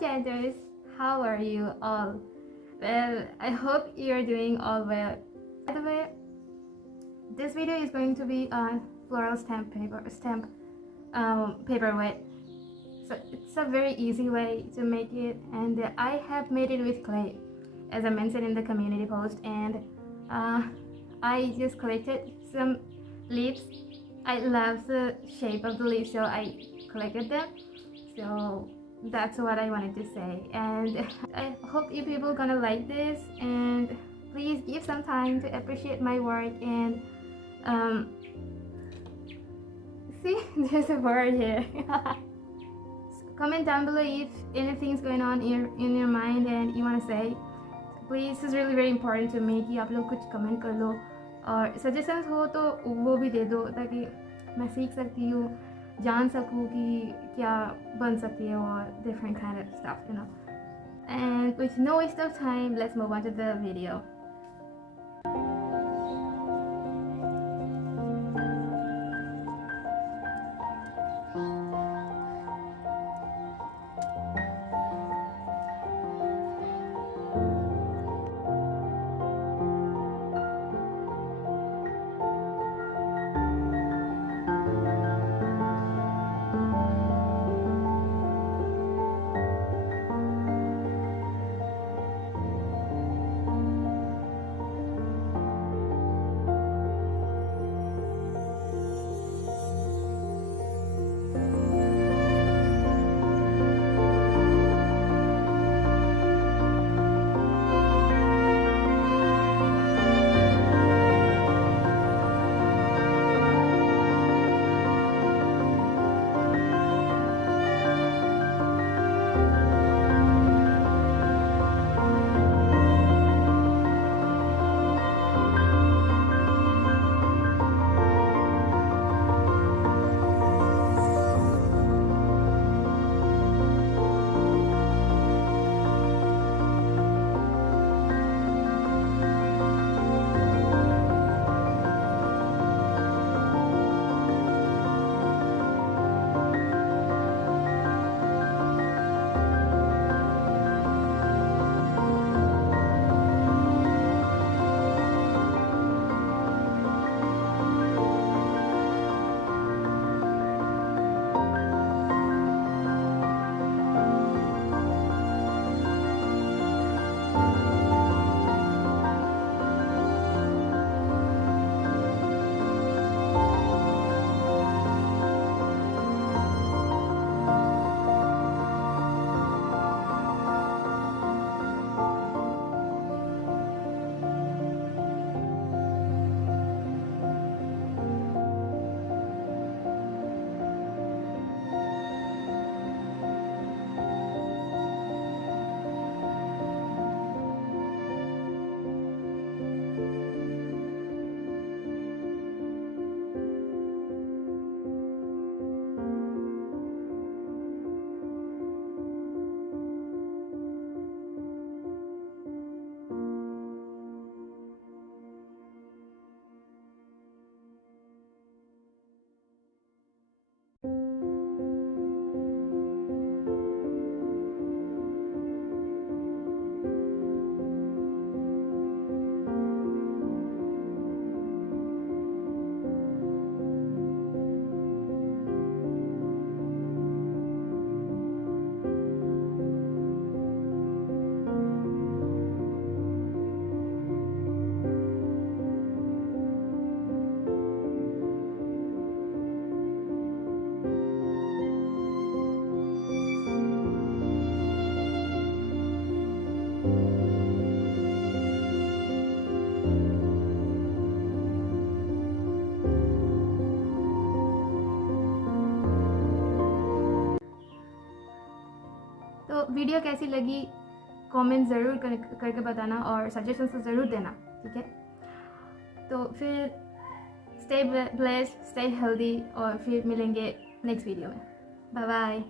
genders, how are you all? Well, I hope you're doing all well. By the way, this video is going to be on floral paperweight. So it's a very easy way to make it, and I have made it with clay, as I mentioned in the community post, and I just collected some leaves. I love the shape of the leaves, so I collected them. So that's what I wanted to say, and I hope you people gonna like this, and please give some time to appreciate my work. And see, there's a bird here. Comment down below if anything's going on in your mind and you want to say. Please, this is really very important to me कि आप लोग कुछ comment कर लो और suggestions हो तो वो भी दे दो, ताकि मैं सीख सकती हूँ, जान सकूँ कि क्या बन सकती है और different kind of stuff, you know. And with no waste of time, let's move on to the video. तो वीडियो कैसी लगी कमेंट ज़रूर करके बताना और सजेशंस तो ज़रूर देना, ठीक है? तो फिर स्टे ब्लेस्ड, स्टे हेल्दी, और फिर मिलेंगे नेक्स्ट वीडियो में. Bye bye.